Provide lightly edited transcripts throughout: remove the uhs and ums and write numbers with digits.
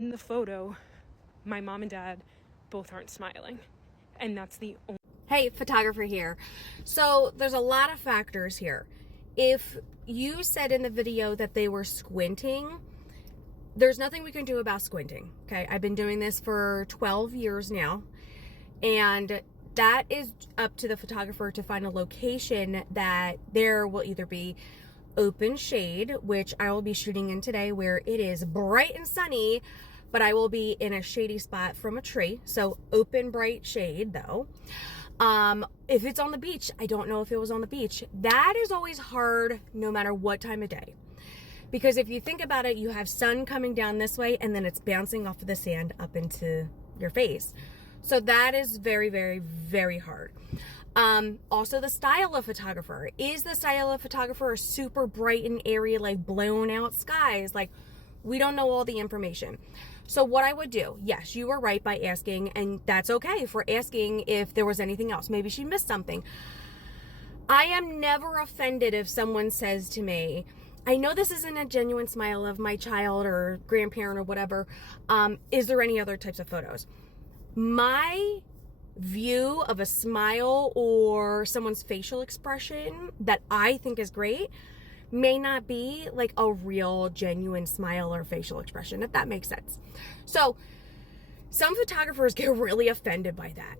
In the photo, my mom and dad both aren't smiling, and that's the only. Hey, photographer here. So there's a lot of factors here. If you said in the video that they were squinting, there's nothing we can do about squinting. Okay, I've been doing this for 12 years now, and that is up to the photographer to find a location that there will either be open shade, which I will be shooting in today, where it is bright and sunny, but I will be in a shady spot from a tree. So open, bright shade though. If it's on the beach, I don't know if it was on the beach. That is always hard no matter what time of day. Because if you think about it, you have sun coming down this way and then it's bouncing off of the sand up into your face. So that is very, very, very hard. Also the style of photographer. Is the style of photographer a super bright and airy, like blown out skies? Like, we don't know all the information. So what I would do, yes, you were right by asking, and that's okay for asking if there was anything else. Maybe she missed something. I am never offended if someone says to me, I know this isn't a genuine smile of my child or grandparent or whatever. Is there any other types of photos? My view of a smile or someone's facial expression that I think is great may not be like a real genuine smile or facial expression, if that makes sense. So some photographers get really offended by that.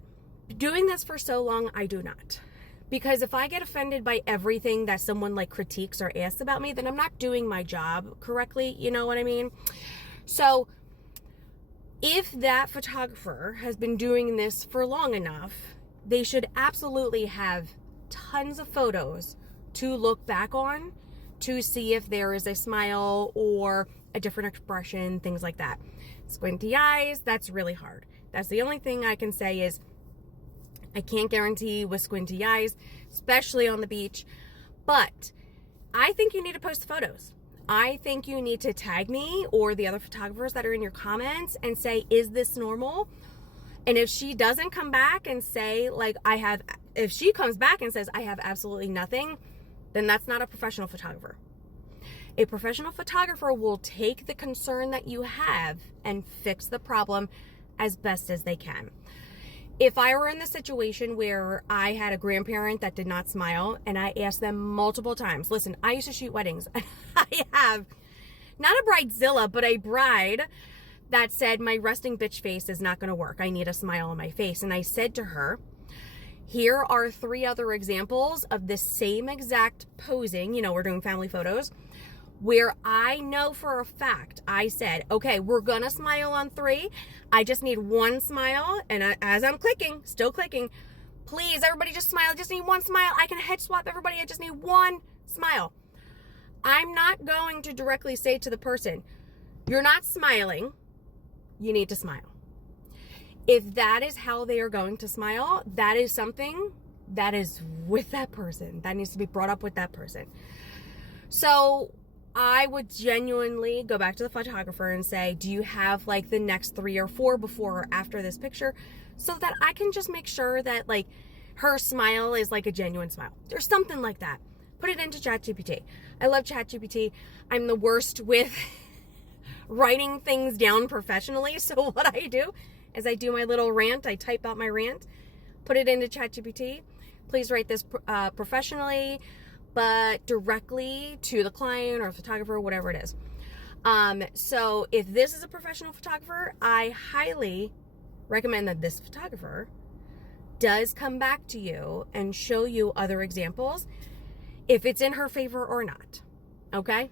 Doing this for so long, I do not. Because if I get offended by everything that someone like critiques or asks about me, then I'm not doing my job correctly. You know what I mean? So if that photographer has been doing this for long enough, they should absolutely have tons of photos to look back on to see if there is a smile or a different expression, things like that. Squinty eyes, that's really hard. That's the only thing I can say is I can't guarantee with squinty eyes, especially on the beach, but I think you need to post the photos. I think you need to tag me or the other photographers that are in your comments and say, is this normal? And if she doesn't come back and say, like, if she comes back and says, I have absolutely nothing, then that's not a professional photographer. A professional photographer will take the concern that you have and fix the problem as best as they can. If I were in the situation where I had a grandparent that did not smile and I asked them multiple times, listen, I used to shoot weddings. I have not a bridezilla, but a bride that said my resting bitch face is not going to work. I need a smile on my face. And I said to her, here are 3 other examples of the same exact posing. You know, we're doing family photos where I know for a fact, I said, okay, we're going to smile on 3. I just need 1 smile. And as I'm clicking, still clicking, please, everybody just smile. I just need 1 smile. I can head swap everybody. I just need 1 smile. I'm not going to directly say to the person, you're not smiling. You need to smile. If that is how they are going to smile, that is something that is with that person. That needs to be brought up with that person. So I would genuinely go back to the photographer and say, do you have like the next 3 or 4 before or after this picture so that I can just make sure that like her smile is like a genuine smile or something like that. Put it into ChatGPT. I love ChatGPT. I'm the worst with writing things down professionally. So what I do is I do my little rant. I type out my rant, put it into ChatGPT. Please write this professionally, but directly to the client or photographer, whatever it is. So if this is a professional photographer, I highly recommend that this photographer does come back to you and show you other examples if it's in her favor or not. Okay?